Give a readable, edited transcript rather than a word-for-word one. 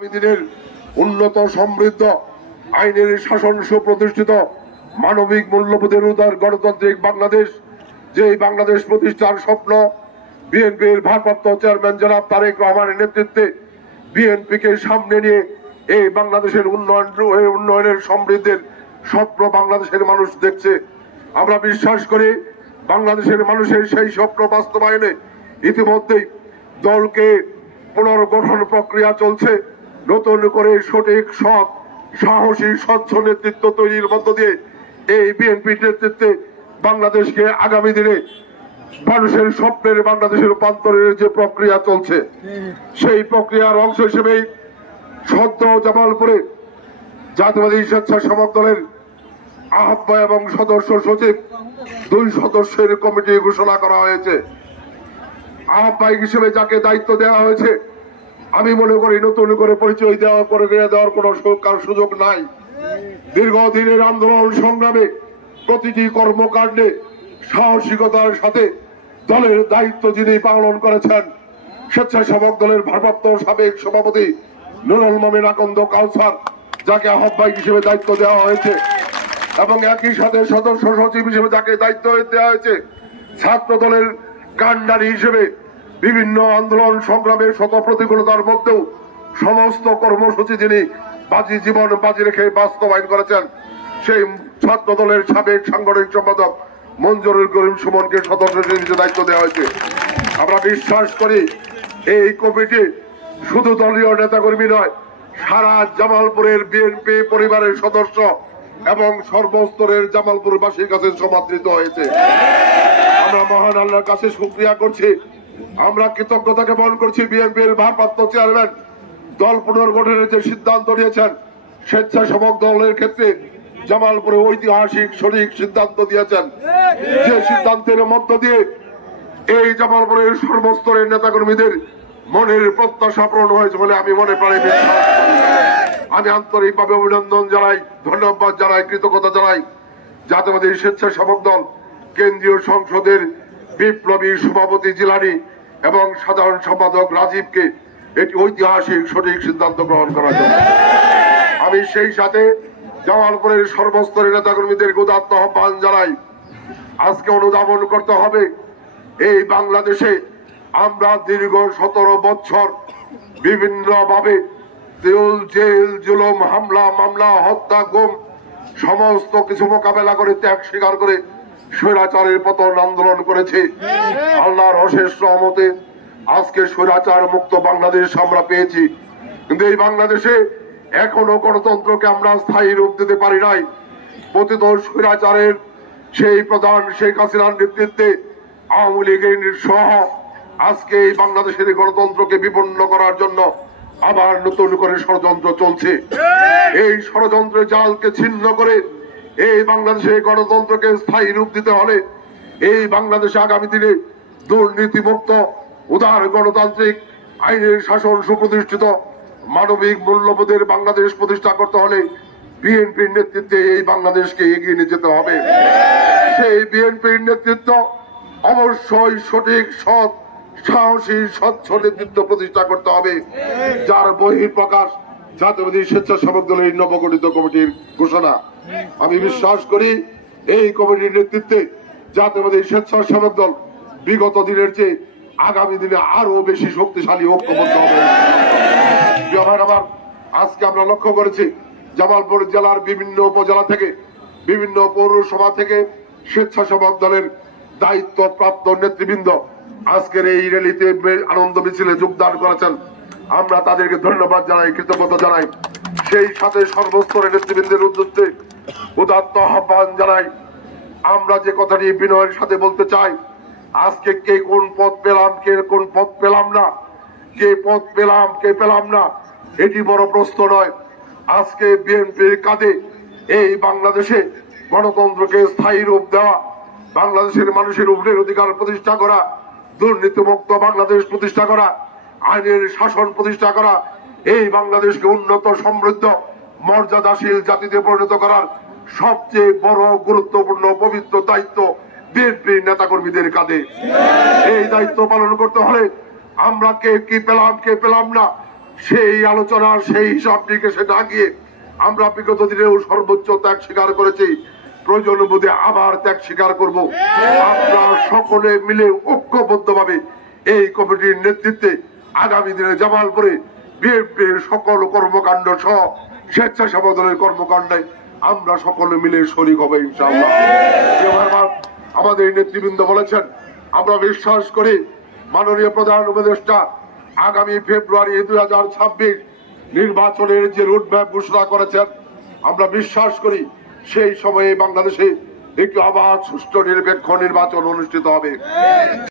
দিনের উন্নত সমৃদ্ধ আইনের শাসন সুপ্রতিষ্ঠিত মানবিক মূল্যবোধের উদার গণতান্ত্রিক বাংলাদেশ, যে বাংলাদেশ প্রতিষ্ঠার স্বপ্ন বিএনপির ভারপ্রাপ্ত চেয়ারম্যান জনাব তারেক রহমানের নেতৃত্বে বিএনপিকে সামনে নিয়ে এই বাংলাদেশের উন্নয়নের সমৃদ্ধির স্বপ্ন বাংলাদেশের মানুষ দেখছে। আমরা বিশ্বাস করি বাংলাদেশের মানুষের সেই স্বপ্ন বাস্তবায়নে ইতিমধ্যেই দলকে পুনর্গঠন প্রক্রিয়া চলছে। নতুন করে সঠিক সৎ সাহসী স্বচ্ছ নেতৃত্ব তৈরির মধ্য দিয়ে এই বিএনপির নেতৃত্বে বাংলাদেশকে আগামী দিনে মানুষের স্বপ্নের বাংলাদেশের রূপান্তরের যে প্রক্রিয়া চলছে, সেই প্রক্রিয়ার অংশ হিসেবেই সদ্য জামালপুরে জাতীয়বাদী স্বেচ্ছাসেবক দলের আহ্বায়ক এবং সদস্য সচিব 2 সদস্যের কমিটি ঘোষণা করা হয়েছে। আহ্বায়ক হিসেবে যাকে দায়িত্ব দেওয়া হয়েছে, আমি মনে করি নতুন করে পরিচয় দেওয়ার কোন সুযোগ নাই। দীর্ঘদিনের আন্দোলন সংগ্রামে প্রতিটি কর্মকাণ্ডে সাহসিকতার সাথে দলের দায়িত্ব যিনি পালন করেছেন, স্বেচ্ছাসেবক দলের ভারপ্রাপ্ত সাবেক সভাপতি নুরুল মমিন আকন্দ কাউসার, যাকে আহ্বায়ক হিসেবে দায়িত্ব দেওয়া হয়েছে, এবং একই সাথে সদস্য সচিব হিসেবে যাকে দায়িত্ব দেওয়া হয়েছে, ছাত্র দলের কাণ্ডারি হিসেবে বিভিন্ন আন্দোলন সংগ্রামের শত প্রতিকূলতার মধ্যেও সমস্ত কর্মসূচি যিনি জীবন বাজি রেখে বাস্তবায়ন করেছেন, সেই ছাত্র দলের সাবেক সাংগঠনিক সম্পাদক মঞ্জুরুল করিম সুমনকে সদস্য হিসেবে দায়িত্ব দেওয়া হয়েছে। আমরা বিশ্বাস করি এই কমিটি শুধু দলীয় নেতাকর্মী নয়, সারা জামালপুরের বিএনপি পরিবারের সদস্য এবং সর্বস্তরের জামালপুরবাসীর কাছে সমাদৃত হয়েছে। আমরা মহান আল্লাহর কাছে শুকরিয়া করছি, আমরা কৃতজ্ঞতা জ্ঞাপন করছি বিএনপির ভারপ্রাপ্ত চেয়ারম্যান দল পুনর্গঠনের যে সিদ্ধান্ত নিয়েছেন, স্বেচ্ছাসেবক দলের ক্ষেত্রে জামালপুরে ঐতিহাসিক সঠিক সিদ্ধান্ত দিয়েছেন, যে সিদ্ধান্তের মধ্য দিয়ে এই জামালপুরের সর্বস্তরের নেতাকর্মীদের মনের প্রত্যাশা পূরণ হয়েছে বলে আমি মনে প্রাণে বিশ্বাস করি। আমি আন্তরিকভাবে অভিনন্দন জানাই, ধন্যবাদ জানাই, কৃতজ্ঞতা জানাই জাতীয়বাদী স্বেচ্ছাসেবক দল কেন্দ্রীয় সংসদের বিপ্লবী সভাপতি জিলানি এবং সাধারণ সম্পাদক রাজীবকে একটি ঐতিহাসিক সঠিক সিদ্ধান্ত গ্রহণ করার জন্য। আমি সেই সাথে জামালপুরের সর্বস্তরের নেতাকর্মীদের উদাত্ত আহ্বান জানাই, আজকে অনুধাবন করতে হবে এই বাংলাদেশে আমরা দীর্ঘ 17 বছর বিভিন্ন ভাবে জেল জুলুম হামলা মামলা হত্যা গুম সমস্ত কিছু মোকাবেলা করে ত্যাগ স্বীকার করে স্বৈরাচারের পতন আন্দোলন করেছে। আল্লাহর অশেষ রহমতে আজকে স্বৈরাচার মুক্ত বাংলাদেশ আমরা পেয়েছি, কিন্তু এই বাংলাদেশে এখনো গণতন্ত্রকে আমরা স্থায়ী রূপ দিতে পারি নাই। পতিত স্বৈরাচারের সেই প্রধান শেখ হাসিনার নেতৃত্বে আওয়ামী লীগের সহ আজকে এই বাংলাদেশের গণতন্ত্রকে বিপন্ন করার জন্য আবার নতুন করে ষড়যন্ত্র চলছে। এই ষড়যন্ত্রের জালকে ছিন্ন করে এই বাংলাদেশে গণতন্ত্রকে স্থায়ী রূপ দিতে হলে এই বাংলাদেশে আগামী দিনে দুর্নীতিমুক্ত উদার গণতান্ত্রিক আইনের শাসন সুপ্রতিষ্ঠিত মানবিক মূল্যবোধের বাংলাদেশ প্রতিষ্ঠা করতে হলে বিএনপির নেতৃত্বে এই বাংলাদেশকে এগিয়ে নিয়ে যেতে হবে। সেই বিএনপির নেতৃত্ব অবশ্যই সঠিক সৎ সাহসী স্বচ্ছ নেতৃত্ব প্রতিষ্ঠা করতে হবে, যার বহিঃপ্রকাশ জাতীয়বাদী স্বেচ্ছাসেবক দলের নবগঠিত কমিটির ঘোষণা। আমি বিশ্বাস করি এই কমিটির নেতৃত্বে জাতীয়বাদী স্বেচ্ছাসেবক দল বিগত দিনের চেয়ে আগামী দিনে আরো বেশি শক্তিশালী ঐক্যবদ্ধ হবে। আজকে আমরা লক্ষ্য করেছি জামালপুর জেলার বিভিন্ন উপজেলা থেকে বিভিন্ন পৌরসভা থেকে স্বেচ্ছাসেবক দলের দায়িত্ব প্রাপ্ত নেতৃবৃন্দ আজকের এই র্যালিতে আনন্দ মিছিলে যোগদান করেছেন। আমরা তাদেরকে ধন্যবাদ জানাই, কৃতজ্ঞতা জানাই। সেই সাথে সর্বস্তরের নেতৃবৃন্দের উদ্দেশ্যে উদাত্ত আহ্বান জানাই। আমরা যে কথাটি বিনয়ের সাথে বলতে চাই, আজকে কে কোন পদ পেলাম, কে কোন পদ পেলাম না, কে পদ পেলাম কে পেলাম না, এটি বড় প্রশ্ন নয়। আজকে বিএনপির কাঁধে এই বাংলাদেশে গণতন্ত্রকে স্থায়ী রূপ দেওয়া, বাংলাদেশের মানুষের উপরের অধিকার প্রতিষ্ঠা করা, দুর্নীতিমুক্ত বাংলাদেশ প্রতিষ্ঠা করা, আইনের শাসন প্রতিষ্ঠা করা, এই বাংলাদেশকে উন্নত সমৃদ্ধ মর্যাদাশীল জাতিতে পরিণত করার সবচেয়ে বড় গুরুত্বপূর্ণ পবিত্র দায়িত্ব বিএনপির নেতাকর্মীদের কাঁধে। এই দায়িত্ব পালন করতে হলে আমরা কে কি পেলাম কে পেলাম না সেই আলোচনার সেই হিসাব নিকেশে না গিয়ে আমরা বিগত দিনেও সর্বোচ্চ ত্যাগ স্বীকার করেছি, প্রয়োজন বোধে আবার ত্যাগ স্বীকার করব। আমরা সকলে মিলে ঐক্যবদ্ধভাবে এই কমিটির নেতৃত্বে আগামী দিনে জামালপুরে বিএনপির সকল কর্মকাণ্ড সহ স্বেচ্ছাসেবক দলের কর্মকাণ্ডে আমরা সকলে মিলে শরীক হব ইনশাআল্লাহ। আমাদের নেতৃবৃন্দ বলেছেন, আমরা বিশ্বাস করি মাননীয় প্রধান উপদেষ্টা আগামী ফেব্রুয়ারি 2026 নির্বাচনের যে রোডম্যাপ ঘোষণা করেছেন, আমরা বিশ্বাস করি সেই সময়ে বাংলাদেশে একটি অবাধ সুষ্ঠু নিরপেক্ষ নির্বাচন অনুষ্ঠিত হবে।